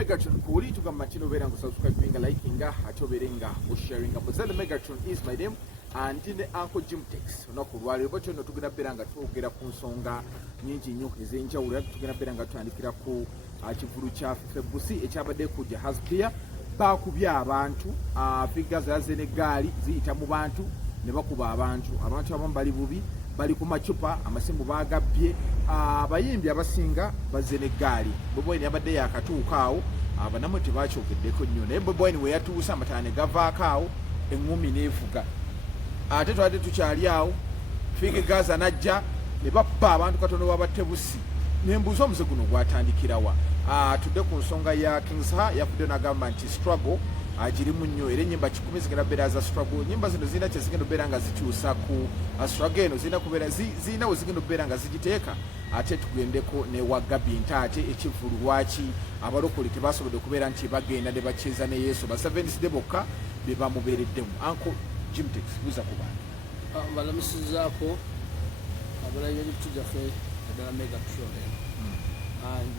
Megatron kuli tugamba kino beera nga subscribinga likinga ate obeerenga osharinga Bozella Megatron is my name and ne Uncle Jim Tex olunaku lwaliro bwetyo nno tugenda beera nga twogera ku nsonga nyingi nnyo ez'enjawulo era tugenda beera nga tutandikira ku kivulu kya Febusi ekyabadde ku Jahazbia bakubye abantu figa zaze n'eggaali ziyita mu bantu ne bakuba abantu abamu bali bubi bali ku macupa amasimu bagabbye abayimbi abasinga bazze n'eggaali Bobi Wine yabadde yakatuuka awo abanamu tebakyogeddeko nnyo naye Bobi Wine we yatuusa amataane gavaako awo eŋŋumi n'evuga ate twabadde tukyali awo Figa Gaza najja ne bappa abantu katono w'abatebusi nembuuza omuze guno gwatandikirawa tudde ku nsonga ya Kingsha yafudde n'agamba nti struggle agirimu nnyo era ennyimba 10 zigenda beera za struggle ennyimba zino zirina kye zigenda beera nga zikyusa ku struggle eno zirina kubeera zirina we zigenda beera nga zigiteeka ate tugendeko ne wa Gabi Ntaate ekivulu lwaki abalokole tebasobodde kubeera nti bagenda ne bakyeza ne Yesu ba Seventh Day bokka be bamubeereddemu Uncle Jim Tex buza ku bantu balamusizaako abalayi b'ekitujjaffe naddala Megatron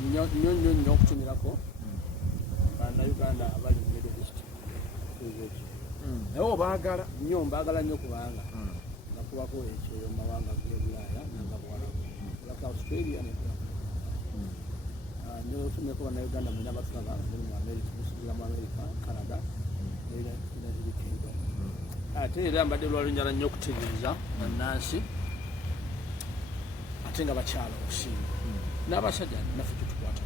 nnyo okutumirako Uganda abali mu Middle East naye obaagala nnyo mbaagala nnyo kubanga nakubako ekyo mumawanga g'ebulaaya nagabwalamu kulaka Australia nnyo otumeko bannayuganda mulina batulaba muli mu America musubira mu America Canada United Kingdom ate era mbadde lwalunjala nnyo okutegeeza bannansi ate nga bakyala okusinga n'abasajja naffe tutukwata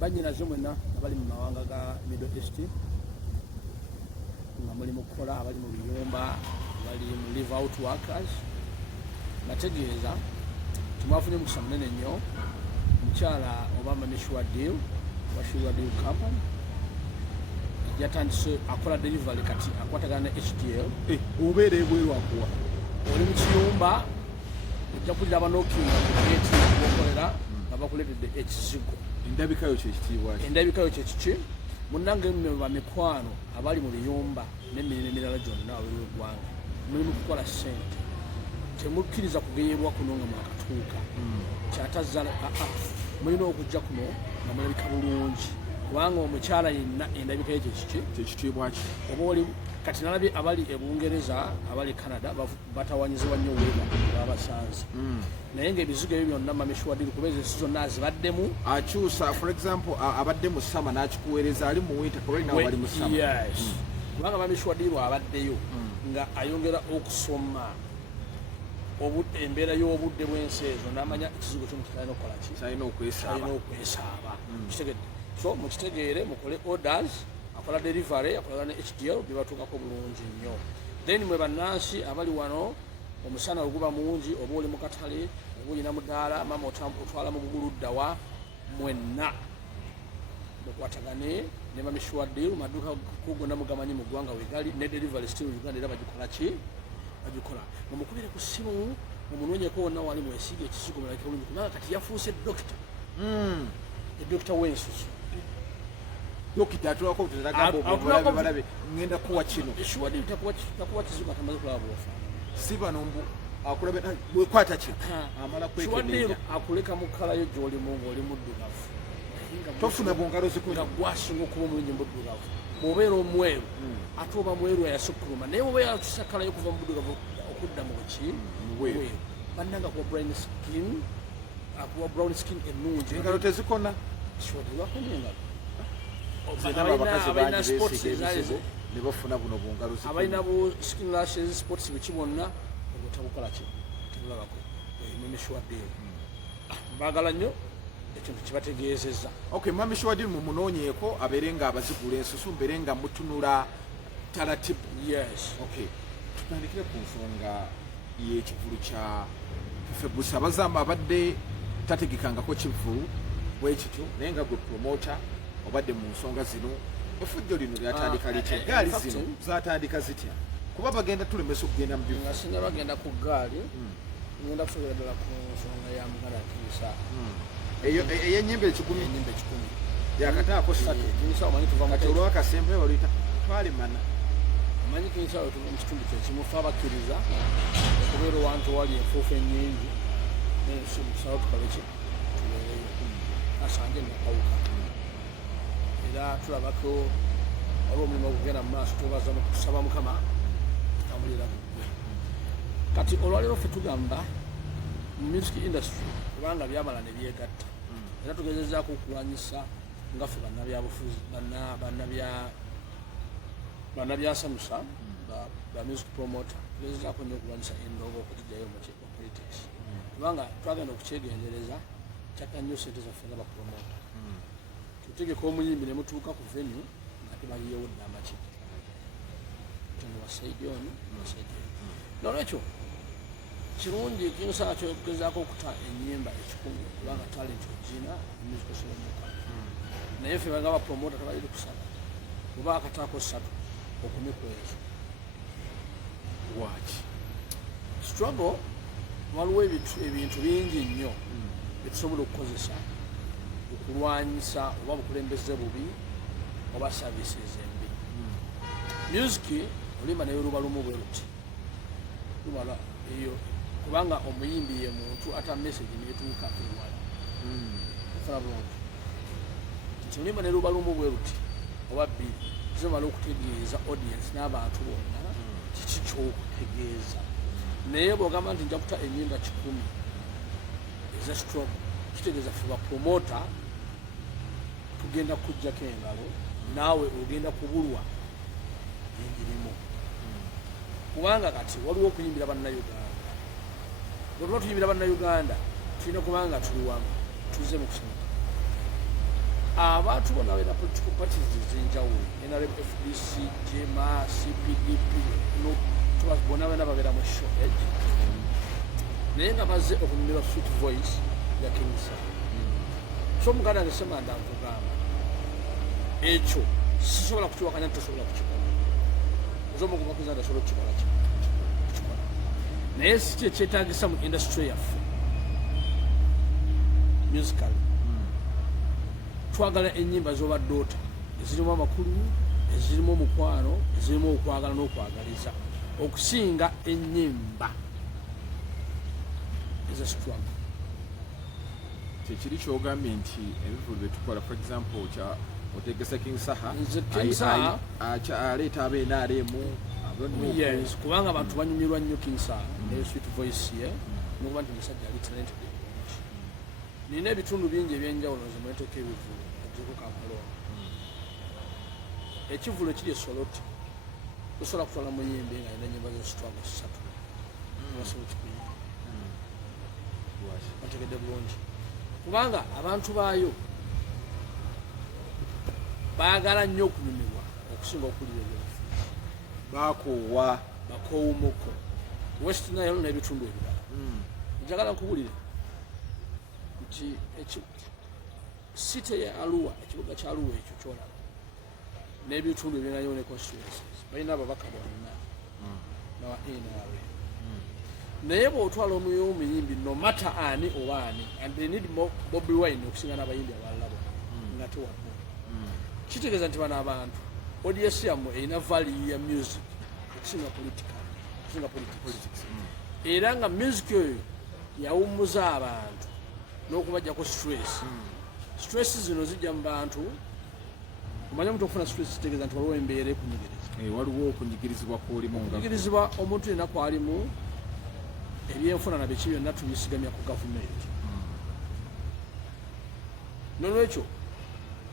bannyinaze mwenna abali mu mawanga ga Middle East nga muli mu kukola abali mu biyumba abali mu live out workers bategeeza timwafunye mukisa munene nnyo mukyala Obama Mishwa Deal wa Shua Deal Company yatandise akola delivery kati akwatagana ne HDL obeera ebweru akuwa oli mu kiyumba ojja kulira abanookinga ku geeti okukolera nga bakuleetedde ekizigo endabikayo kyekitiibwa endabikayo kyekiki munnange mme bamikwano abali mu biyumba n'emirimu emirala gyonna wabuli eggwanga mulimu kukola ssente temukkiriza kugeyerwa kuno nga mwakatuuka kyatazza mulina okujja kuno nga mulabika bulungi kubanga omukyala yenna endabika ye kyekitiibwa ki oba oli kati nalabye abali e Bungereza abali Canada batawanyizibwa nnyo weeba babasanze naye ng'ebizigo ebyo byonna mamishwadiri kuba ezo ensi zonna azibaddemu akyusa for example abadde mu sama n'akikuweereza ali mu winter right now bali mu sama yes kubanga mamishwadiri abaddeyo nga ayongera okusoma embeera y'obudde bw'ensi ezo n'amanya ekizigo kyomu kitalina okukola ki talina okwesaaba kitegedde so mukitegeere mukole orders akola delivery akola ne HDL bibatuukako bulungi nnyo then mwe bannansi abali wano omusana oguba mungi oba oli mu katale oba olina mudaala mama otwala mu buguluddawa mwenna mukwatagane ne mamishwadde maduuka kugonna mugamanyi mu ggwanga wegali ne delivery still Uganda era bagikola ki bagikola mumukubire ku ssimu mumunoonyeko wonna wali mwesiige ekisigo mulabika bulungi kubanga kati yafuuse dokita edokita w'ensusu dokita atulako balabe ngenda kuwa kino Shwadiri takuwa kizigo atamaze kulaba bwofa si bano mbu akulabe bwekwata kino amala Shwadiri akuleka mu kala yo gy'olimu ng'oli muddugavu tofuna bwongalo nga gwasinga okuba omulungi muddugavu bw'obeera omweru ate oba mweru yasukkuluma naye bw'oba yatusa kala yo kuva mu muddugavu okudda mu ki mweru bannanga kuwa brown skin ennungi engalo tezikona Shwadiri wakomye engalo abalina sports ne bafuna buno bwongalo abalina bu skin lashes sports biki bonna obutabukola ki tebulabako mamishwadde mbagala nnyo ekintu kibategeezezza okay mamishwadde mumunoonyeeko abeere nga abazigula ensusu mbeere nga mutunula taratibu yes okay tutandikire ku nsonga y'ekivulu kya Febusi abazamba abadde tategekangako kivulu bwekityo naye nga gwe promota obadde mu nsonga zino efujjo lino lyatandika litya gaali zino zatandika zitya kuba bagenda tulemesa okugenda mu bivu nga singa bagenda ku gaali ngenda kusobera ddala ku nsonga ya muganda Kingsha eyo ey'ennyimba 10 yakataako 3 Kingsha omanyi tuva kati olwakasembe baluyita twali mana omanyi Kingsha tuva mu kitundu kyekimu fe abakkiriza okubeera owantu wali enfuufu ennyingi nensi mukusawo tukole ki tubeereyo tusange nakawuka era tulabako waliwo omulimu ogugenda mu maaso tubaza kusaba Mukama tambulira kugwe kati olwaleero ffe tugamba mu music industry kubanga byamala ne byegatta era tugezezaako okulwanyisa nga ffe bannabyabufuzi bannabyasamusa ba music promoter tugezezaako nnyo okulwanyisa endoogo okugijjayo mu politics kubanga twagenda okukyegendereza kyakka nnyo sente zaffe nga bapromota tutegeka omuyimbi ne mutuuka ku venue nga tebaliyewo ddamba ki tono wasaidi ono wasaidi nolwekyo kirungi kinsaa kyogezaako okuta ennyimba ekikumi kubanga talent ogina musical solomuka naye ffe nga bapromota tebaliri kusaba oba akataako 3 okumi ku ezo waki struggle waliwo ebintu bingi nnyo byetusobola okukozesa okulwanyisa oba bukulembeze bubi oba services embi music olimba naye luba lumu bwe luti lumala eyo kubanga omuyimbi ye muntu ata message netuuka ewala ofuna bulungi kiti olimba naye luba lumu bwe luti oba bbiri zimala okutegeeza audience n'abantu bonna kiki kyokutegeeza naye bwogamba nti njakuta ennyimba 10 eza stroke kitegeeza ffe bapromota tugenda kujjako engalo naawe ogenda kubulwa engirimu kubanga kati waliwo okuyimbira bannayuganda bwe tuba tuyimbira bannayuganda tulina kubanga tuli wamu tuze mu kusomeka abantu bonna balina political parties ez'enjawulo NRM FDC JMA CPDP bonna bena babeera mu shortage naye nga bazze okunyumirwa sweet voice ya King Sam so muganda nge Semanda nkugamba ekyo sisobola kukiwakanya tosobola kukikola ezomugumakuza ndasobola okukikola kikola naye si kye kyetaagisa mu industry yaffe musical twagala ennyimba z'obadde ota ezirimu amakulu ezirimu omukwano ezirimu okwagala n'okwagaliza okusinga ennyimba eza struggle kyekiri kyogambye nti ebivulu byetukola for example otegesa King Saha aleeta abeNRM yes kubanga abantu banyumirwa nnyo King Saha ne sweet voice ye nokuba nti musajja ali talented nina ebitundu bingi ebyenjawulo zemuleeteko ebivulu ejjeko kampaloa ekivulu ekiri esoloti tosobola kutwala muyimbi nga alina ennyimba ze struggle 3 abasobola kikuyimba bategedde bulungi kubanga abantu baayo baagala nnyo okunyumirwa okusinga okulira ebyobufuzi bakoowumuko West Nile n'ebitundu ebirala njagala nkubulire nti site ya Arua ekibuga kya Arua ekyo kyolaba n'ebitundu ebirinayo ne constituencies balina ababaka bonna nawa NRM naye bw'otwala omuyimbi no matter ani oba ani and they need more Bobby Wine okusinga n'abayimbi abalala bonna nga tewadde kitegeeza nti bano abantu audience yammwe erina value ya music okusinga politics era nga music oyo yawummuza abantu n'okubajjako stress zino zijja mu bantu omanya omuntu okufuna stress kitegeeza nti waliwo embeera ekunyigiriza waliwo okunyigirizibwa kwolimu kunyigirizibwa omuntu yenna kwalimu ebyenfuna na biki byonna tubisigamya ku gavumenti nolwekyo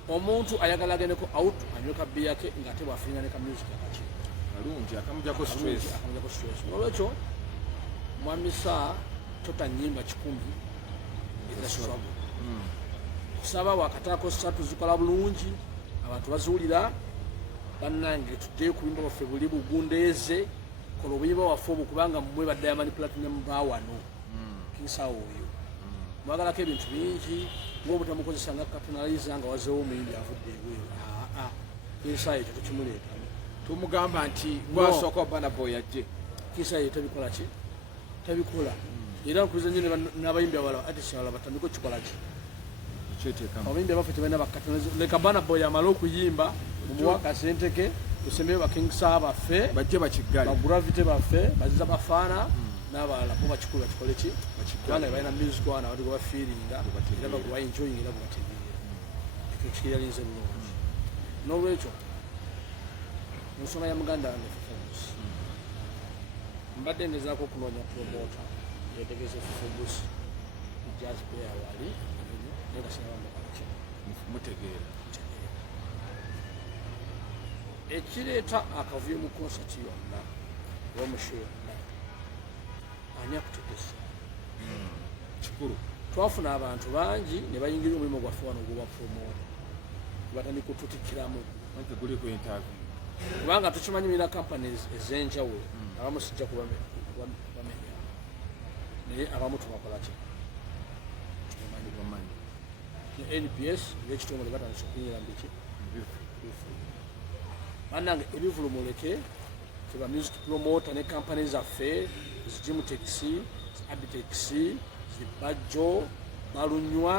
omuntu ayagala agendeko out anyweka bbi yake ng'ate bwafiringa ne ka music akaki kalungi akamujjako stress nolwekyo mwamisa tota nnyimba 10 eza struggle kusaba wakataako 3 zikola bulungi abantu baziwulira bannange tuddeyo ku buyimba bwaffe buli bugundeeze kola obuyimba waffe obwo kubanga mmwe ba Diamond Platinum baawano King Saha oyo mwagalako ebintu bingi ng'obutamukozesa nga capitalize nga wazeewo omuyimbi avudde ebweru King Saha ekyo tekimuleetamu tumugamba nti gwasooka Burna Boy ajje King Saha ekyo tabikola ki tabikola era nkuliza nnyo n'abayimbi abalala ati kyala batandika okikola ki abayimbi abaffe tebalina bakatalize leka Burna Boy amale okuyimba mumuwa kasente ke tusembeyo ba King Saha baffe bajje bakiggale bagravity baffe baziza bafaana n'abalala bo bakikulu bakikole ki kubanga balina music wana batuga bafiiringa era baguwa enjoying era bubategeera kyekiyalinze bulungi n'olwekyo mu nsonga ya muganda wange Fufubus mbadde ngezaako okunoonya promota yetegeeze Fufubus jazz player wali naye nga sinabamukaki mutegeera ekireeta akavuyo mu konsati yonna omusho yonna ani akutegesa kikulu twafuna abantu bangi ne bayingira omulimu gwaffe wano ogwa promota batandika otutikiramu anti guli ku interview kubanga tukimanyi mina companies ez'enjawulo abamu sijja kubamenya naye abamu tubakolaki bamanyi ne NPS ng'ekitongole batandise okunyira mbiki bannange ebivulu muleke teba music promoter ne company zaffe zijimu taxi abitex zibajjo balunywa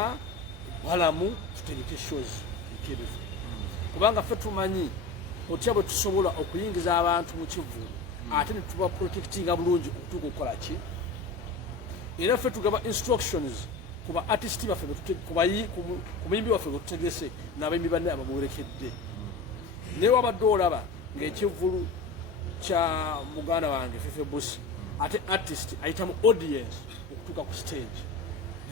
balamu tutegeke shows ekebivulu kubanga ffe tumanyi otya bwe tusobola okuyingiza abantu mu kivulu ate ne tuba protectinga bulungi okutuuka okukola ki era ffe tugaba instructions kuba artist baffe ku muyimbi waffe gwe tutegese n'abayimbi banne abamuwerekedde naye wabadde olaba ng'ekivulu kya muganda wange Fufubus ate artist ayita mu audience okutuuka ku stage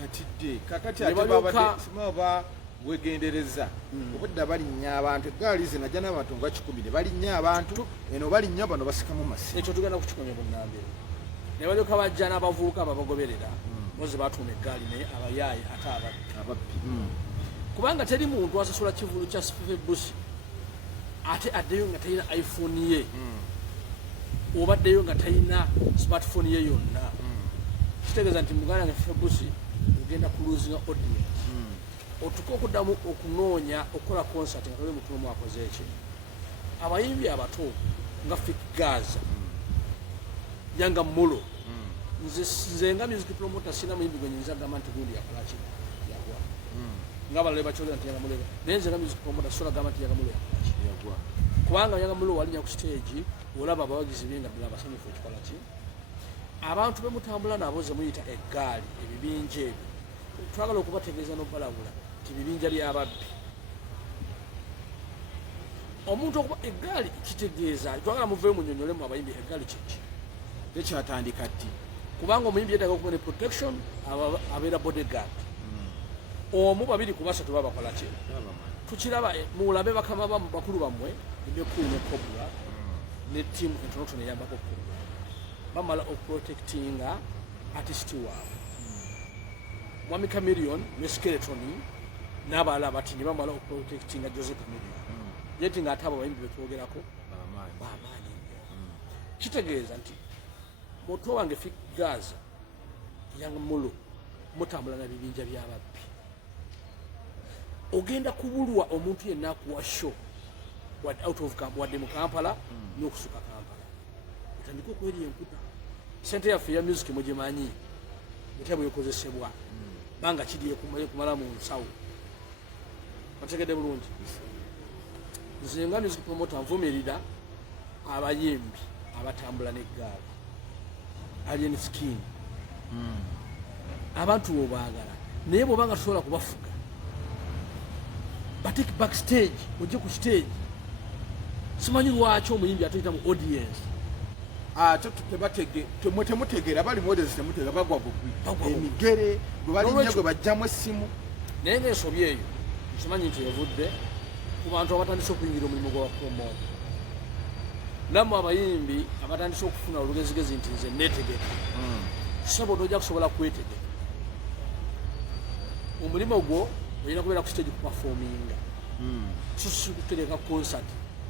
natidde kakati ate babadde wegendereza obudde balinnya abantu eggaali ze najja n'abantu nga 10 ne balinnya abantu eno balinnya bano basikamu masi ekyo tugenda kukikomya bunnambiro ne balyoka bajja n'abavubuka ababagoberera boze batuuma eggaali naye abayaayi ate ababbi kubanga teri muntu asasula kivulu kya Fufubus ate addeyo nga talina iPhone ye obaddeyo nga talina smartphone ye yonna kitegeeza nti muganda wange Fufubus ogenda kuluzinga audience otuka okuddamu okunoonya okukola concert nga toli mutuno mwakoze eki abayimbi abato nga Fik Gaza Yanga Mulo nze nga music promoter sina muyimbi gwe nyinza gamba nti gundi yakolaki yagwa nga balale bakyogera nti Yanga Mulo naye nze nga music promoter sola gamba nti Yanga Mulo yakolaki yagwa kubanga Yanga Mulo walinya ku stage olaba abawagizi benga ddala basanyufu ekikola ki abantu bemutambula nabo ze muyita eggaali ebibinja ebyo twagala okubategeeza n'obalabula nti bibinja by'ababbi omuntu okuba eggaali kitegeeza twagala muveeyo munyonyolemu abayimbi eggaali kiki tekyatandika ddi kubanga omuyimbi yeetaaga okuba ne protection abeera bodyguard omu babiri ku basatu babakola ki tukiraba mulabe bakama bamu bakulu bammwe ebekulu ne Cobra ne ttiimu entonotono eyambako Cobra bamala okuprotectinga artist waabwe Mwami Chameleon ne Skeleton n'abalala abatinyi bamala okuprotectinga Jose Chameleon yeti nga ate abo abayimbi betwogerako bamaanyi kitegeeza nti moto wange Fik Gaza Yanga Mulo mutambula na bibinja by'ababbi ogenda kubulwa omuntu yenna akuwa show out of camp wadde mu Kampala n'okusuka Kampala otandika okweri enkuta sente yaffe ya music mugimanyi etya bwekozesebwa banga kidiye kumala mu nsawo bategedde bulungi nze nga music promoter nvumirira abayimbi abatambula n'eggaali alien skin abantu obaagala naye bw'obanga tusobola kubafuga bateke backstage ojje ku stage simanyi lwaki omuyimbi atuyita mu audience ate temutegeera bali modezi temutegeera bagwa bugwi emigere gwe balinnya gwe bajjamu essimu naye ng'ensobi eyo nkimanyi nti evudde ku bantu abatandise okuyingira omulimu gwa promota nammwe abayimbi abatandise okufuna olugezigezi nti nze neetegeka sabo tojja kusobola kwetegeka omulimu gwo olina kubeera ku stage kuperforminga so si kutegeka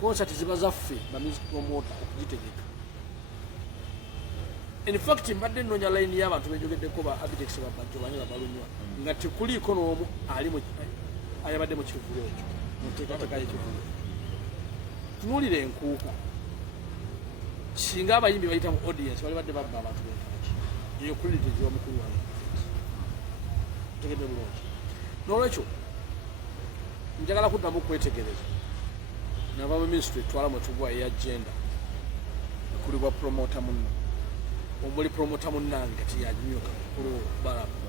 concert ziba zaffe ba music promoter okugitegeka in fact mbadde nnoonya layini y'abantu benjogeddeko ba abitex babajjo banye babalunywa nga tekuliiko n'omu ayabadde mu kivulu ekyo muteekateeka y'ekivulu tunuulira enkuuka singa abayimbi bayita mu audience bali badde babba abantu benkanaki eyo kulirite gy'omukulu wange tegedde bulungi n'olwekyo njagala kuddamu okwetegereza nava mu ministry etwala mwe tugwa ey'agenda kuli bwa promota munno omuli promota munnange tiyanyuka kulu balamu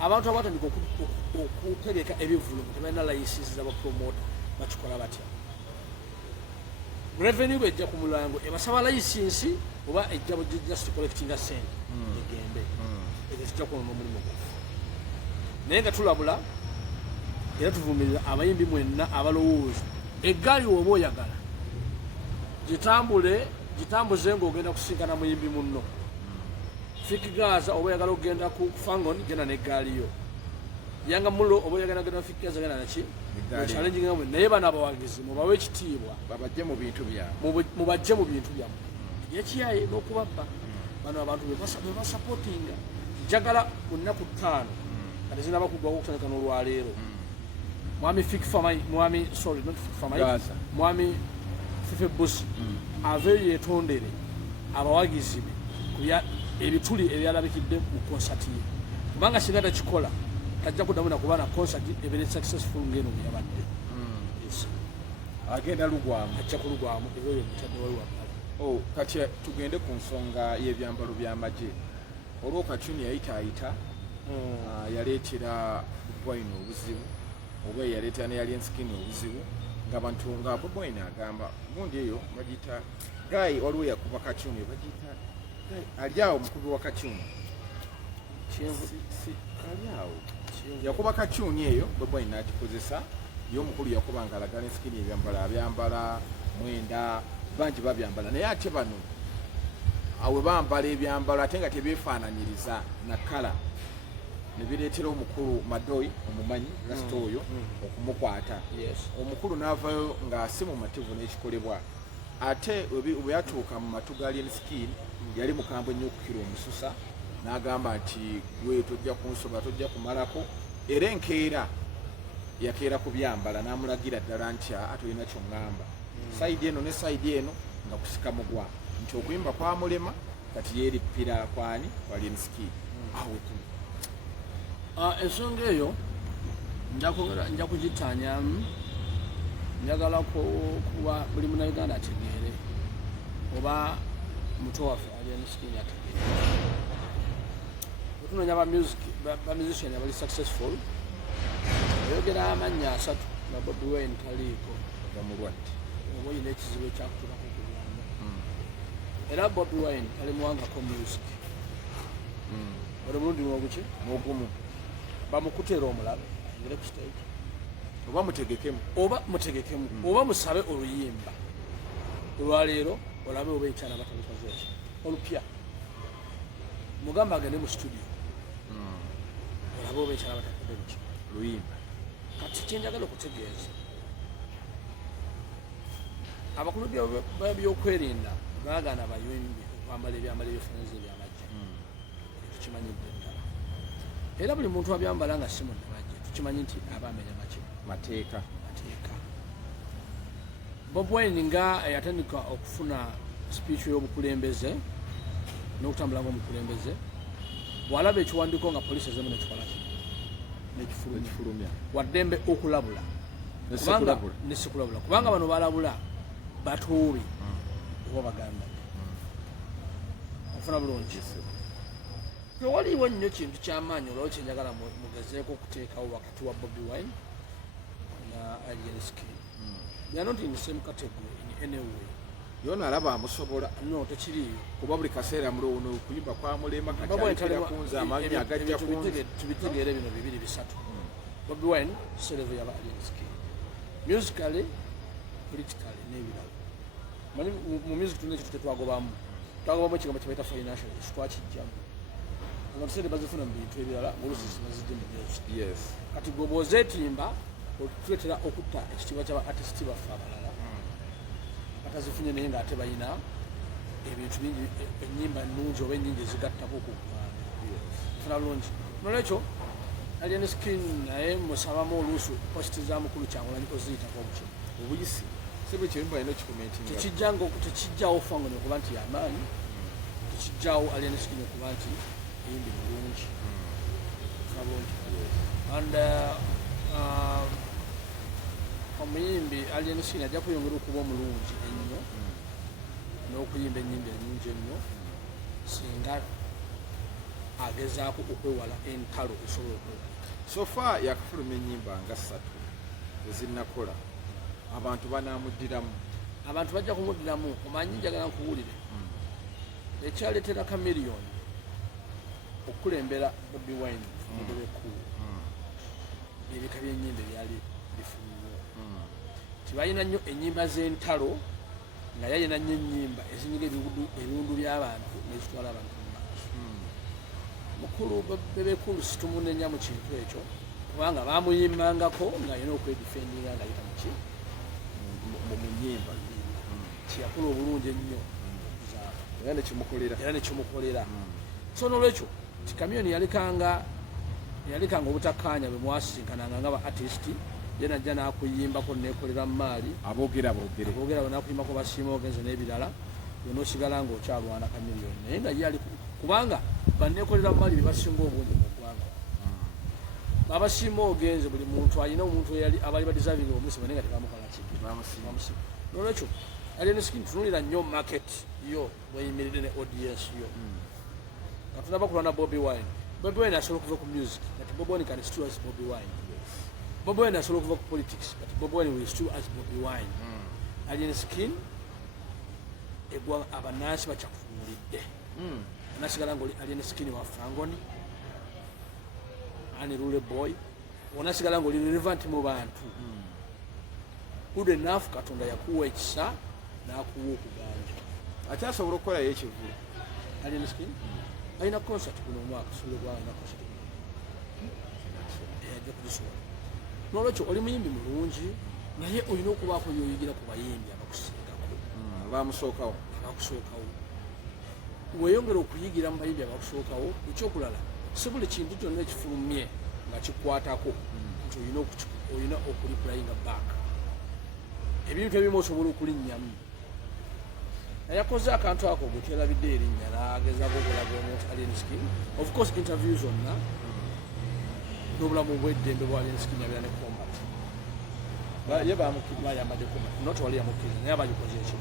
abantu abatandika okutegeka ebivulu tebalina layisinsi z'abapromota bakikola batya revenue bwejja ku mulango ebasaba layisinsi oba ejja just collectinga sente egembe ekyo kijja kuwona omulimu gwafe naye nga tulabula era tuvumirira abayimbi mwenna abalowooza eggaali oba oyagala gitambuze ng'ogenda kusinkana muyimbi munno fikigaza oba oyagala okugenda ku fangon genda n'eggaaliyo yanga mulo oba oyagala genda fikigaza genda naki challenging namwe naye bano abawagizi mubawe ekitiibwa babajje mu bintu byammwe ekiyaye n'okubabba bano abantu bebasupportinga njagala ku nnaku 5 kati zinaba kuggwawo okutandika n'olwaleero mwami Fife Busi aveeyo yetondere abawagizi be ku ebituli ebyalabikidde mu konsati ye kubanga singa takikola tajja kuddamu nakuba na konsati ebeere successful ng'eno bwe yabadde agenda lugwamu ajja kulugwamu ebeeyo mutadde wali wabbala kati tugende ku nsonga y'ebyambalo by'amagye olwo Kacuni yayitaayita yaleetera Bobi obuzibu oba yaleetera ne Alienskin obuzibu ng'abantu nga Bobi Wine agamba gundi eyo bagiyita Guy waliwo yakuba Kacuni bagiyita ali awo mukubi wa Kacuni ali awo yakuba Kacuni eyo Bobi Wine n'agikozesa ye omukulu yakuba nga alaga Alienskin ebyambalo abyambala mwenda bangi babyambala naye ate bano awe bambala ebyambalo ate nga tebyefaananyiriza na kala ne bireetera omukulu Madoyi omumanyi gasita oyo okumukwata omukulu n'avayo nga si mumativu n'ekikolebwa ate bwe yatuuka mu matu ga Alienskin yali mukambwe nnyo okukira omususa n'agamba nti gwe tojja kunsoba tojja kumalako era enkeera yakeera kubyambala n'amulagira ddala nti atolina kyoŋŋamba saidi eno ne saidi eno nga kusika mugwa nti okuyimba kwamulema kati yeerippira kwani kwa Alienskin awo tu ensonga eyo nja kugittanyamu njagala kuba buli munnayuganda ategeere oba muto waffe Alienskin ategeere otunoonya bamusician abali successful oyogera amannya 3 nga Bobi Wine taliiko gamulwadde oba oyina ekizibu ekyakutuukako kulwanda era Bobi Wine tali muwangako music oli mulundi mwoguki n'ogumu bamukutera omulabe ngire ku stage oba mutegekemu oba musabe oluyimba olwaleero olabe oba ekyana batalikoze olupya mugamba agende mu studio olabe oba ekyana batalikoze luki luyimba kati kyenjagala okutegeeza abakulu byokwerinda baagaana abayimbi okwambala ebyambalo ebyefaanyiza ebyamagye tukimanyidde ddala era buli muntu abyambala nga si munnamagye tukimanyi nti aba amenya mateeka Bobi Wine nga yatandika okufuna speech y'obukulembeze n'okutambula ng'omukulembeze bw'alaba ekiwandiiko nga poliisi ezemu nekikolaki nekifulumya waddembe okulabula nesikulabula kubanga bano balabula batuubi oba baganda ofuna bulungi tewaliwo nnyo kintu kyamaanyi olwawo kyenjagala mugezeeko okuteekawo wakati wa Bobi Wine na Alienskin. They are not in the same category in any way. Yona alaba amusobola no tekiriyo kuba buli kaseera mulowono okuyimba kwamulema kati kunza amanya agajja tubitegeere bino bibiri bisatu. Bobi Wine serve yaba Alienskin. Musically, politically n'ebirala. Mani mu music tulina ekintu tetwagobamu ekigambo kye bayita financial twakijjamu nga tuseere bazifuna mu bintu ebirala ng'olusiisi bazijje mu music. Yes. Kati gwe bw'ozeetimba otuleetera okutta ekitiibwa ky'aba artist baffe abalala batazifunye naye ng'ate balina ebintu bingi ennyimba ennungi oba ennyingi ezigattako okuggwanga funa bulungi nolwekyo Alienskin naye musabamu oluusi posti za mukulu Kyagulanyi ziyitako obuki obuyisi sebe kyemba ino kikomentinga tekijjawo Fangoni okuba nti y'amaanyi tekijjawo Alienskin okuba nti eyimbi bulungi funa bulungi and omuyimbi Alienskin ajja kuyongera okuba omulungi ennyo n'okuyimba ennyimba ennyingi ennyo singa agezaako okwewala entalo esobola okwewala. sofa yakafuluma ennyimba nga 3 ezinnakola abantu banamuddiramu. Abantu bajja kumuddiramu. Omanyi njagala nkuwulire ekyaleetera Chameleone okulembera Bobi Wine mubekulu ebika by'ennyimba ebyali bifunyiwo. Tibalina nnyo ennyimba z'entalo nga yalina nnyo ennyimba ezinyiga ebiwundu by'abantu nezitwala abantu mu maaso. Mukulu bebekulu situmunenya mu kintu ekyo kubanga bamuyimbangako ng'alina okwedifendinga nga yita muki mu nnyimba kyeyakola obulungi ennyo era nekimukolera. So n'olwekyo Chameleone yalekanga obutakkaanya bwe mwasisinkananga nga ba artist ye najja n'akuyimbako neekolera mu maali aboogera nakuyimbako basiima ogenze n'ebirala yonoosigala ng'okyalwana Chameleone naye nga ye ali kubanga baneekolera mu maali bye basinga obungi mu ggwanga. Abasiima ogenze buli muntu alina omuntu abaali badeserving omusiima naye nga tebamukola kintu bamusiima. N'olwekyo Alien Skin tunuulira nnyo market yo bweyimiridde ne audience yo. Nga tunaba kulwana Bobi Wine. Bobi Wine asobola okuva ku music kati Bobi Wine can still as Bobi Wine. Bobi Wine asobola okuva ku politics kati Bobi Wine will still as Bobi Wine. Alien Skin egwa abanansi bakyakutunuulidde. Onasigala ng'oli Alien Skin wa Fangoni ani Rule Boy onasigala ng'oli relevant mu bantu. Good enough Katonda yakuwa ekisa n'akuwa okuganja. Akyasobola okukolayo ekivulu. Alien Skin alina concert kuno omwaka sulugwa alina concert ajja kugisobola. N'olwekyo oli muyimbi mulungi naye olina okubaako byoyigira ku bayimbi abakusingako bamusookawo. Weeyongera okuyigira mu bayimbi abakusookawo ekyokulala si buli kintu kyonna ekifulumye nga kikwatako nti olina okulipulayinga back. Ebintu ebimu osobola okulinnyamu. Yakoze akantu ako gwe tyerabidde erinnya n'agezaako okulaga omuntu Alien Skin. Of course interview zonna n'obulamu bw'eddembe bwa Alien Skin yabeera ne combat. Ye bamukkiriza bayambadde combat not wali yamukkiriza naye abagikoze ekyo.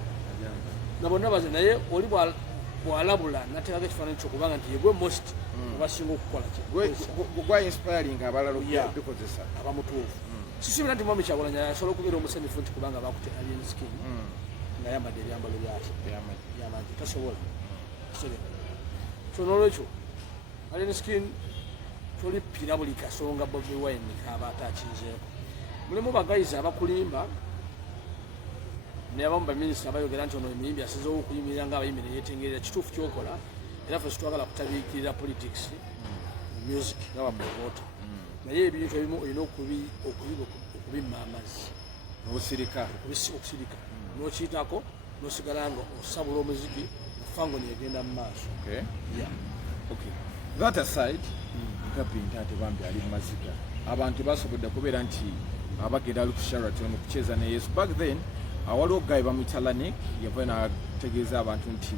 Na bonna baze naye oli bw'alabula nateekako ekifaananyi kyokubanga nti yegwe most obasinga okukola gwa inspiring abalala okubikozesa abamutuufu. Sisuubira nti Mwami Kyagulanyi asobola okubeera omusanyufu nti kubanga bakutte Alien Skin nga yambadde ebyambalo byaki tasobola. So n'olwekyo Alien Skin tolippira buli kasonga Bobi Wine kaba atakizeeko. Mulimu bagayizi abakulimba n'abamu baminisita bayogera nti ono emiyimbi asizeewo okuyimirira ng'abayimbi ne yeetengerera kituufu kyokola era ffe sitwagala kutabiikirira politics music nga bapromota naye ebintu ebimu olina okubimma amazzi n'osirika n'okiyitako n'osigala nga osabula omuziki Fangoni egenda mu maaso. That aside Gabi Ntaate bambi ali mu maziga abantu basobodde kubeera nti abagenda ali ku Sheraton okucheza ne Yesu. Back then waliwo guy bamuyita Lanik yava n'ategeeza abantu nti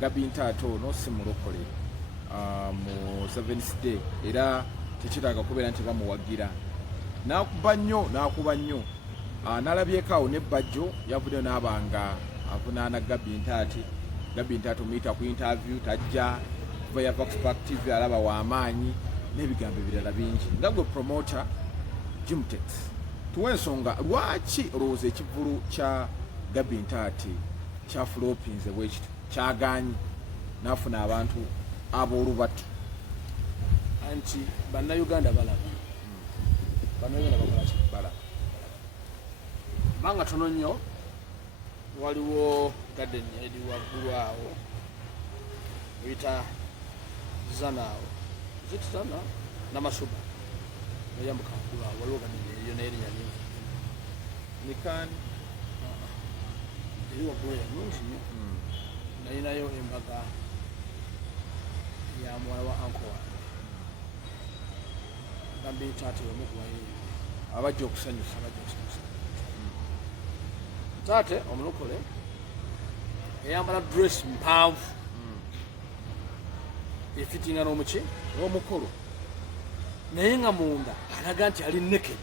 Gabi Ntaate ono si mulokole mu Seventh Day era tekiraaga kubeera nti bamuwagira n'akuba nnyo n'alabyeko awo ne Bajjo yavuddeyo n'abanga avunaana Gabi Ntaate omuyita ku interview tajja kuva yava ku Spark TV alaba w'amaanyi n'ebigambo ebirala bingi nga gwe promoter Jimtex tuwa ensonga lwaki olowooza ekivulu kya Gabi Ntaate kya flopinze bwekito kyagaanyi n'afuna abantu ab'olubatu anti bannayuganda balaba bannayuganda bakolaki balaba banga tono nnyo waliwo garden eri waggulu awo oyita zanaawo zitana n'amasuba oyambuka waggulu awo waliwo garden eriyo naye erinya lingi nikani eri waggulu yanungi nnyo nayinayo embaga ya muwala wa anko wange Gabi Ntaate omu ku bayimbi abajja okusanyusa Ntaate omulokole eyambala dress mpanvu efitinga n'omuki n'omukolo naye nga munda alaga nti ali naked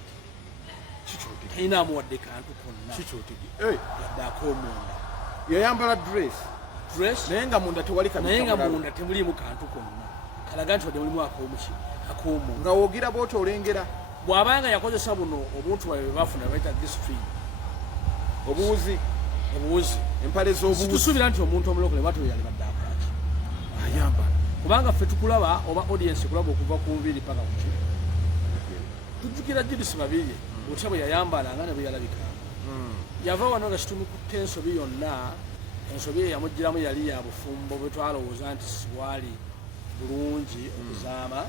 talina amuwadde kantu konna yadde ak'omunda yayambala dress naye nga munda temuliimu kantu konna kalaga nti wadde mulimu ak'omu nga wogira bw'oti olengera bw'abanga yakozesa buno obuntu bwe bafuna baita discipline obuwuzi empale z'obuwuzi tusuubira nti omuntu omulokole bwatyo yali badde akolaki ayambala kubanga ffe tukulaba oba audience kulaba okuva ku 2 paka ku 1 tujjukira Julius Babirye otya bwe yayambalanga ne bwe yalabikanga yava wano nga kitumikutte ensobi yonna ensobi eyamugiramu yali ya bufumbo bwe twalowooza nti siwali bulungi okuzaama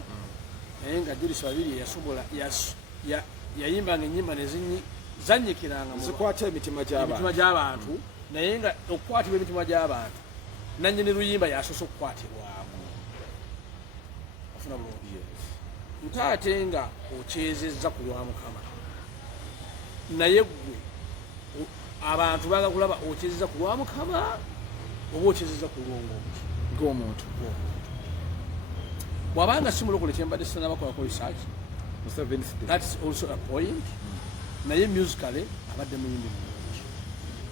naye nga Julius Babirye yasobola yayimbanga ennyimba nezanyikiranga zikwata emitima gy'abantu naye nga okukwatibwa emitima gy'abantu nannyini luyimba yasoose okukwatibwamu ofuna bulungi nte ate nga okyezezza ku lwa Mukama naye gwe abantu baga kulaba okyezezza ku lwa Mukama oba okyezezza ku lwongomuki ng'omuntu bw'abanga si mulokole kyembadde sinabakolako research that's also a point naye musically abadde muyimbi mulungi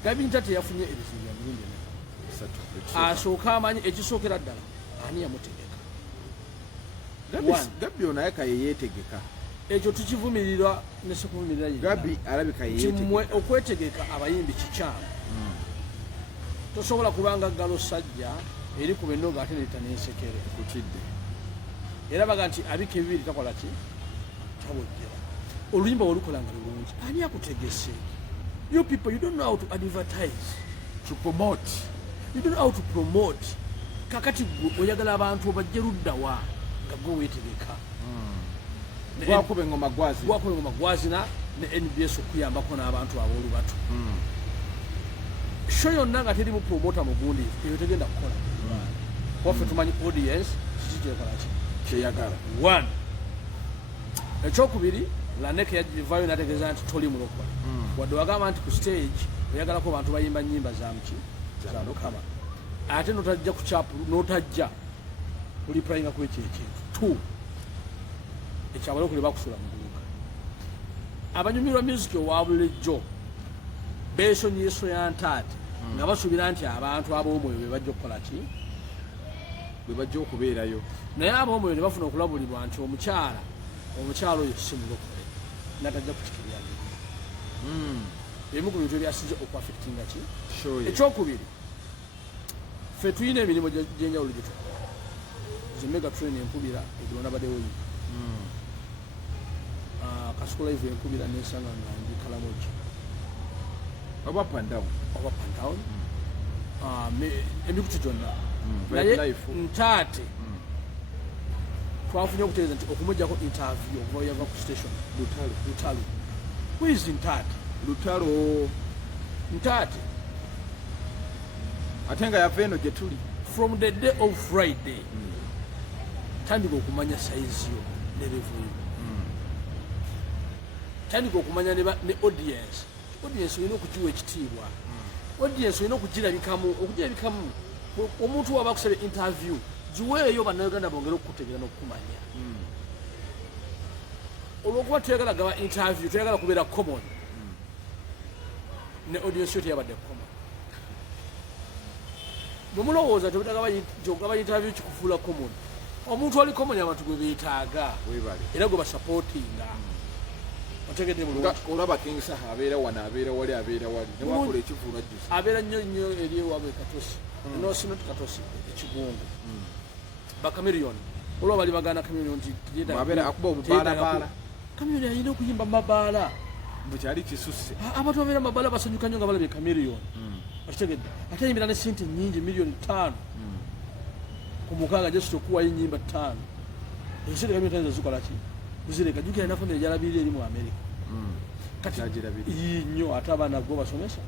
Gabi Ntate yafunye ebizibu emirundi asooka amanyi ekisookera ddala ani yamutegeka Gabi ono ayeka yeyeetegeka ekyo tukivumirira ne sekuvumirira Gabi alabika yeyeetegeka okwetegeka abayimbi kikyamu tosobola kubanga ggalo sajja eri ku benoga ate neta n'ensekere kutidde era baga nti abika ebibiri takola ki tabojjera oluyimba olukolanga lulungi ani akutegese you people you don't know how to advertise to promote you don't know how to promote kakati gwe oyagala abantu obajje luddawa nga gwe weetegeka gwakube ngoma gwazina ne NBS okuyambako n'abantu aboolubato show yonna nga terimu promota mugundi eyo tegenda kukola waffe tumanyi audience kiki kyekolaki kyeyagala one ekyokubiri Laneke yagivayo nategeeza nti toli mulokole wadde wagamba nti ku stage oyagalako abantu bayimba nnyimba za Mukama ate notajja ku chapel notajja kulipurayinga ku ekyo ekintu 2 ekyabalokole bakusula mu guluka abanyumirwa music owa bulijjo beesonyiso ya Ntaate nga basuubira nti abantu ab'omwoyo be bajja okukola ki bwe bajja okubeerayo naye ab'omwoyo ne bafuna okulabulibwa nti omukyala oyo si mulokole natajja kukikirya ebimu ku bintu ebyasinze okuaffectinga ki ekyokubiri ffe tulina emirimu gyenjawulo gye tukola ze mega train enkubira egiro nabaddewo yi Kasuku live enkubira nensanga nga ndi Kalamoja oba pandown emikutu gyonna naye Ntaate twafunye okutegeeza nti okumujjako interview okuva yava ku station Lutalo who is Ntaate Ntaate ate nga yava eno gye tuli from the day of Friday tandika okumanya size yo ne level yo tandika okumanya ne audience olina okugiwa ekitiibwa audience olina okugirabikamu omuntu waba akusaba interview giweeyo bannayuganda bongere okukutegera n'okukumanya olwokuba tuyagala gaba interview tuyagala kubeera common ne audience yo teyabadde common bwe mulowooza togaba interview kikufuula common omuntu ali common abantu gwe beetaaga era gwe basupportinga otegedde bulungi olaba King Saha abeera wano abeera wali newakola ekivuula jjusa abeera nnyo eri ewaabwe Katosi nosinoti Katosi ekigungu bakamiliyoni olwa bali bagana kamiliyoni nti abeera akuba obubaalabaala kamiliyoni alina okuyimba mabaala bukyali kisusse abantu babeera mabaala basanyuka nnyo nga balabye kamiliyoni okitegedde ate ayimbira ne sente nnyingi miliyoni 5 ku mukaaga gyesita okuwayo ennyimba 5 ekisente kamiliyoni zikola ki kuzireka jukira na family jalabirira eri mu America kati nnyo ate abaana go basomesa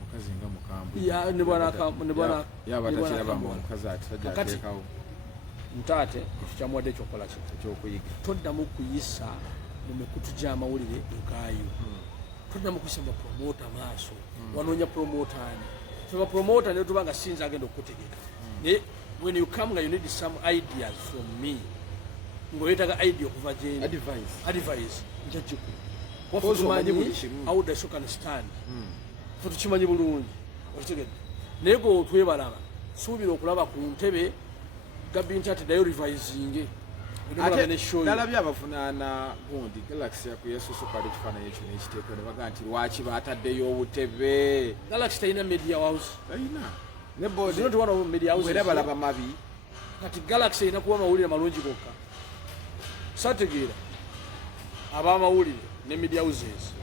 mukazi nga mukambu ne bwana yabatakiraba mukazi atajatekawo Ntaate ekyamuwadde ekyokukola ekyokuyiga toddamu kuyisa mu mikutu gy'amawulire egaayo toddamu kuyisa mu promota maaso wanoonya promotani feba promota naye tuba nga sinza agenda okukutegeka naye when you come nga you need some ideas from me ngoyetaga idea okuva gyendi advice njagiku wafutumanyi how the show can stand futukimanyi bulungi okitegedde naye gwe otwebalaba suubira okulaba ku ntebe Gabi Ntate dayo revising ate nalabye abavunaana gundi Galaxy yakuyesusuka ekifaananyi ekyo n'ekiteeko ne baga nti lwaki baataddeyo obutebe. Galaxy talina media house talina ne not one of media houses era balaba mabi kati Galaxy erina kuba amawulire malungi gokka sategeera ab'amawulire ne media houses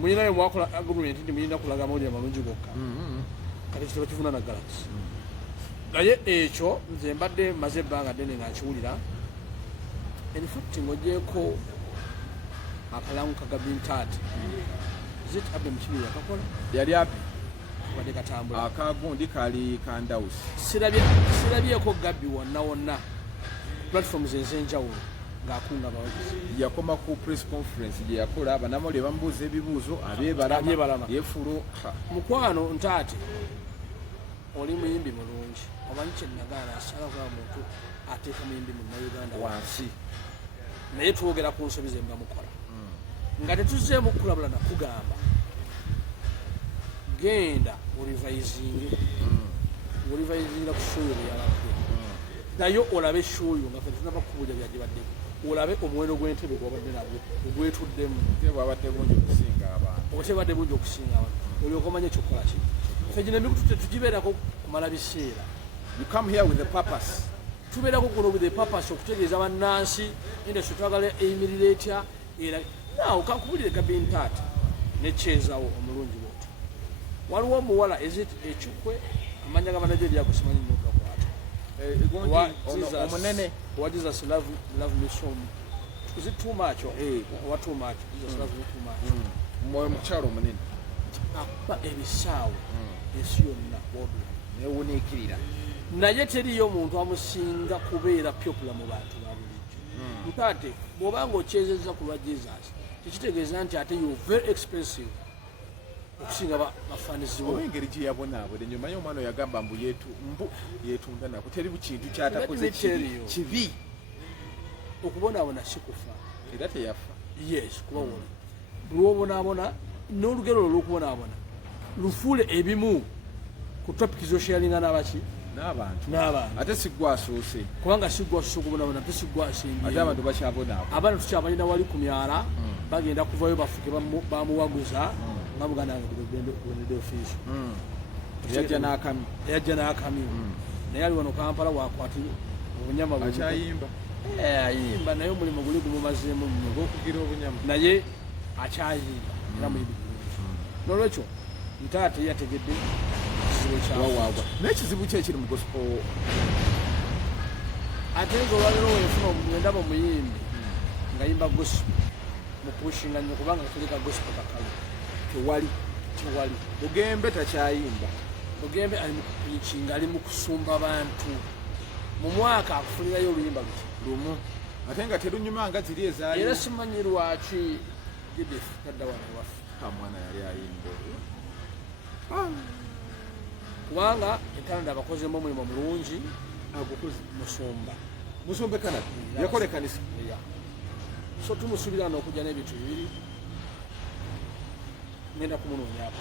muyinayo mwakola agreement nti muyina kulaga amawulire malungi gokka kati kitaba kifuna na Galaxy naye ekyo nze mbadde maze ebbanga ddene nga nkiwulira in fact ngojeeko akalangu ka Gabi Ntate zit abe mukibiri akakola yali api wadde katambula akagundi kali kandawusi sirabyeko Gabi wonna platforms ez'enjawulo ng'akunga abawagizi yakoma ku press conference gye yakola abanamawulire bamubuuza ebibuuzo abeebalama yeefulu mukwano Ntate oli muyimbi mulungi omanyi kyenagaana asala kuba muntu ateeka muyimbi munnayuganda wansi naye twogera ku nsobi ze mukola nga tetuzeemu kukulabula nakugamba genda olivayizinga ku shuyo lyeyabadde nayo olabe shuyo nga fetunaba kubuulya byagibaddeku olabe omuwendo gw'entebe gwabadde nagwo ogwetuddemu bwabadde bungi okusinga abantu otebadde bungi okusinga abantu olyoka omanye ekyokukola ki fe gino emikutu tetugibeerako kumala biseera you come here with a purpose tubeerako kuno with a purpose okutegeeza bannansi industry twagala eyimirira etya era naw kankubulire Gabi Ntate nekyezawo omulungi bwoti waliwo omuwala ekikwe amanya ga manaje lyago simanyi nyokakwata omunene what Jesus love me so is it too much what too much Jesus love me too much moyo mukyalo omunene akuba ebisaawe ensi yonna bodula newuniikirira naye teriyo omuntu amusinga kubeera popular mu bantu ba bulijjo Ntate bw'obanga okyezezza ku lwa Jesus tekitegeeza nti ate you very expensive okusinga bafanizi bo engeri gye yabonaabwe ennyuma y'omwana yagamba mbu yeetunda nako teri kintu kyatakoze kibi okubonaabona si kufa era teyafa yes kuba wona lwobonaabona n'olugero olw'okubonaabona lufuule ebimu ku topic zosharinga n'abaki n'abantu ate siggwa asoose kubanga siggwa asoose okubonaabona ate siggwa asinga ate abantu bakyabonaabo abaana tukyabalina wali ku myala bagenda kuvayo bafuke bamuwaguza nga muganda wange kubenede ofiisi yajja n'akamyu naye ali wano Kampala wakwati obunyama akyayimba ayimba naye omulimu guli gumumazeemu nnyo ogwokugira obunyama naye akyayimba era muyimbi n'olwekyo Ntate yategedde ekizibu ekyawawaagwa n'ekizibu ki ekiri mu gospel ate nga olwaliro wefuna endaba omuyimbi nga yimba gospel mupushinga nnyo kubanga tuleka gospel kakalu tewali Bugembe takyayimba Bugembe ali mu kupiikinga ali mu kusumba bantu mu mwaka akufunirayo oluyimba lumu ate nga terunyuma nga ziri ezaali era simanyi lwaki Judith tadda wano waffe mwana yali ayimba kubanga ekanada abakozemu omulimu mulungi agukozi musumba Canada yakola ekkanisa so tumusuubira n'okujja n'ebintu bibiri ngenda kumunoonyaako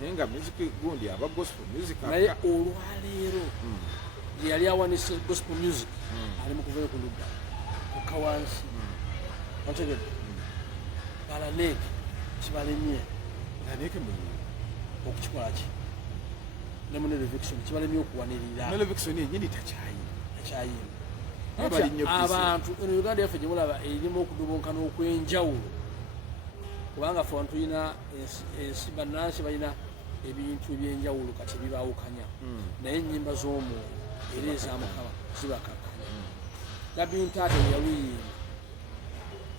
naye nga music gundi aba gospel music naye olwaleero gye yali awanise gospel music ali mu kuvayo ku ludda kukka wansi otegedde balaneeke kibalemye okukikola ki ne Munereviction kibalemye okuwanirira Munereviction yenyini takyayimba abantu eno Uganda yaffe gye mulaba erimu okudubunkana okwenjawulo kubanga ffe abantu tulina ensi bannansi balina ebintu ebyenjawulo kati bibaawukanya naye ennyimba z'omwoyo era ez'Amukama zibakakkanya Gabi Ntate yaluyimba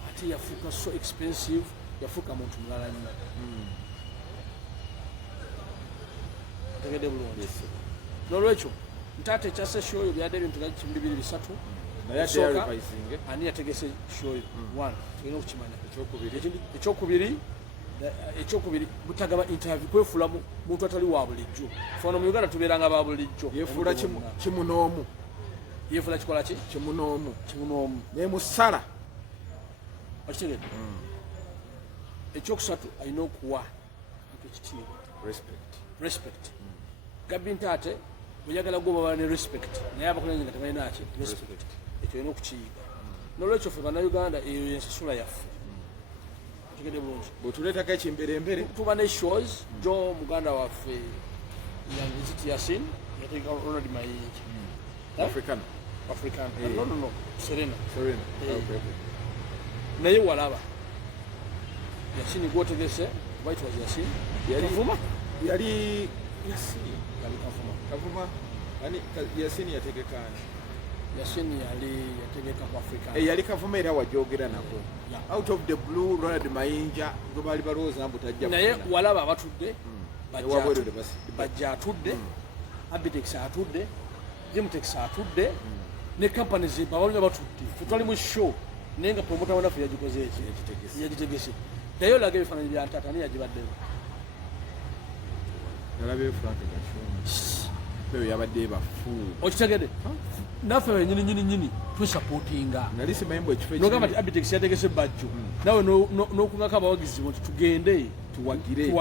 ate yafuuka so expensive yafuuka muntu mulala nnyo otegedde bulungi n'olwekyo Ntate ekyase shoyo byadde ebintu bibiri bisatu ani yategese shoyo one tulina okukimanya ekyokubiri butagaba interview kwefula muntu atali wa bulijjo fano mu Uganda tubeeranga ba bulijjo yefuula kimunoomu yefuula kikola ki kimunoomu ne musala okitegedde ekyokusatu alina okuwa ekitiibwa respect Gabi Ntate oyagala gwo baba ne respect naye abakulembeze nga tebalina ki respect ekyo olina okukiyiga n'olwekyo ffe bannayuganda eyo yensasula yaffe tegede bulungi bwetuleetako ekimberembere tuba ne shows jo muganda waffe yanziti yasin yategeka Ronald Mayinja african no Serena naye walaba Yasini gwotegese white was Yasin yali Kavuma ani Yasini yategekana Yasini yategeka ku Africa yali Kavuma era wajogera nako out of the blue Ronald Mayinja ngo bali balooza mbu tajja naye walaba abatudde bajja atudde Abitex atudde Jimtex atudde ne companies babalunye batudde tutwali mu show nenga promoter wanafu yagikoze yagitegese naye olaga ebifaananyi bya Ntata niye yagibaddemu nalabe Frank Gashumba beyo yabadde bafu okitegede naffe nyini tusapotinga nali simayimbo ekifo nogamba nti Abitex yategese bajjo nawe n'okungako abawagizi nti tugende tuwagire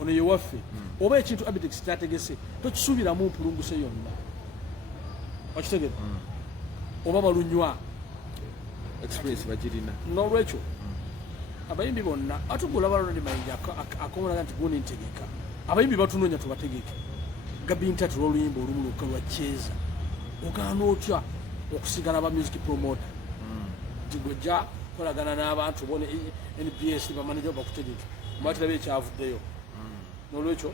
ono ye waffe oba ekintu Abitex kyategese tokisuubiramu mpulunguse yonna okitegede oba balunywa experience bagirina n'olwekyo abayimbi bonna atugula Ronald Mayinja akomolaga nti guni ntegeka abayimbi batunoonya tubategeke Gabi Ntata oluyimba olumu lwokka lwakyeza ogaana otya okusigala ba music promoter tigojja kolagana n'abantu bone NBS bamanager bakutegeke mwatirabe ekyavuddeyo n'olwekyo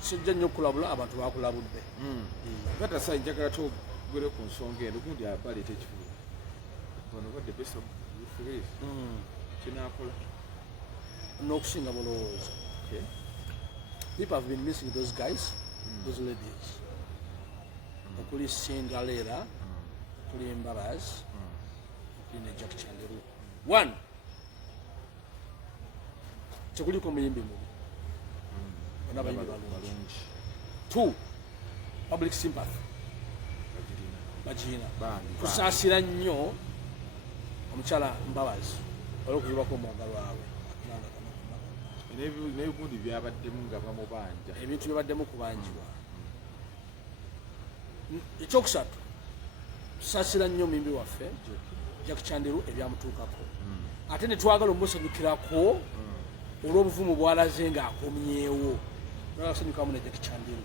sijja nnyo okulabula abantu bakulabudde kata sa njagala tugere ku nsonga eno gundi abaleeta ekifuba ono badde best of the kinakola n'okusinga bulowooza people have been missing those guys those ladies okuli Cinderella okuli Mbabazi okuli ne Jack Chandiru one tekuliko muyimbi mubi onabayimbi balungi two public sympathy bagina kusaasira nnyo omukyala Mbabazi olw'okuyibako omwagalwa we n'ebigundi byabaddemu nga bamubanja ebintu byabaddemu kubanjibwa ekyokusatu tusaasira nnyo muyimbi waffe Jack Chandiru ebyamutuukako ate ne twagala omusanyukirako olw'obuvumu bwalaze ng'akomyewo naasanyukamu ne Jack Chandiru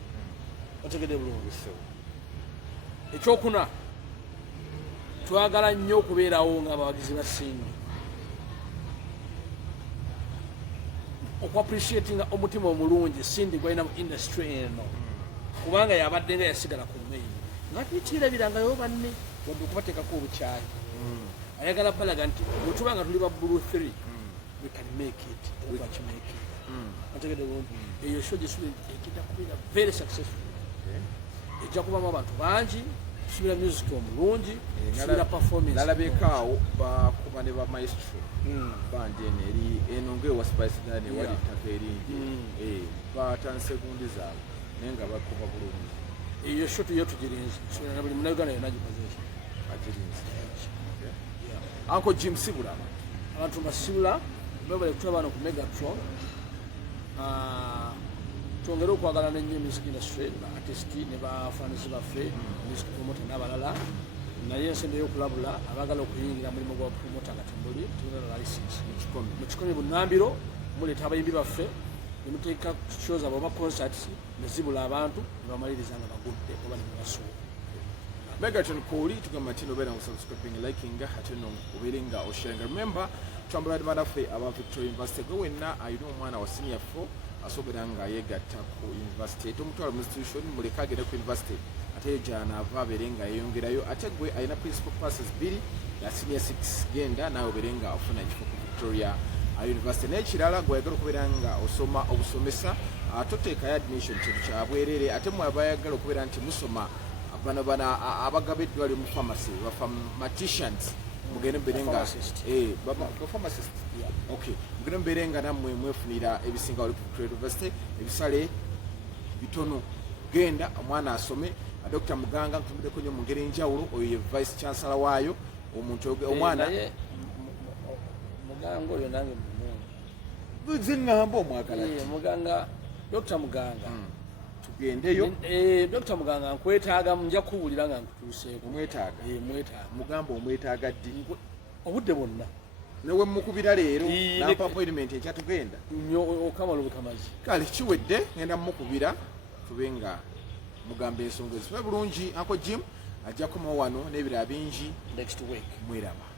otegede bulungi ekyokuna twagala nnyo okubeerawo ng'abawagizi ba Sindi okuappreciatinga omutima omulungi Sindi gwalina mu industry eno kubanga yabadde nga yasigala ku mmeyi nga tukirabirangayo banne wadde okubateekako obukyayi ayagala balaga nti bwetubanga tuli ba Blue 3 we can make it ategede bulungi eyo show gyesuubira ekijja kubeera very successful ejja kubamu abantu bangi tusubira music omulungi tusubira performance nalabekaawo bakuba ne ba maestro bandi eno eri eno ngaewa Spice Dani wali ttaka eringi batandise gundi zaabwe naye nga bakuba bulungi eyo shot yo tugirinze tusubira na buli munauganda yonna gikoze agirinze Uncle Jim Sibula abantu basibula bebale kutula bano ku Megatron twongere okwagala n'ennyo music industry ba artist ne bafaanisi baffe music promoter n'abalala naye ensembe y'okulabula abagala okuyingira mulimu gwa promoter katumbuli tulina license mu kikomi bunnambiro muleeta abayimbi baffe ne muteeka shows abo ba concerts ne zibula abantu ne bamaliriza nga bagudde oba ne mubasuula Megatron Koli tugamba nti nobeera ngu subscribing liking ate no obeere nga osharinga remember twambula bannaffe aba Victoria University gwe wenna ayina omwana wa senior 4 asoobera nga yeegatta ku university tomutwala mu institution muleka agende ku university ate gyanaava abeere nga yeeyongerayo ate gwe ayina principal classes 2 ya senior 6 genda naawe obeere nga ofuna ekifo ku Victoria University n'ekirala gwayagala okubeera nga osoma obusomesa toteekayo admission kintu kyabwerere ate mwabayagala okubeera nti musoma bano abagaba eddwaliro mu pharmacy mathematicians mugende mberenga pharmacist okay mugende mberenga nammwe mwefunira ebisinga wali ku Victoria University ebisale bitono genda omwana asome Dr. Muganga ntumideko nnyo mu ngeri enjawulo oyo ye vice chancellor waayo omuntu omwana Muganga oyo nange zingamba omwagala Muganga Dr. Muganga to tugendeyo. Dr. Muganga nkwetaaga nja kuwulira nga nkutuuseeko. Omwetaaga. Mwetaaga. Mugamba omwetaaga ddi? Obudde bwonna. Newe mukubira leero nampa appointment ekya tugenda. Nnyo okamala obukamazi. Kale kiwedde ngenda mukubira tube nga mugamba ensonga ezibe bulungi. Uncle Jim ajja kukomawo wano n'ebirala bingi next week. Mweraba.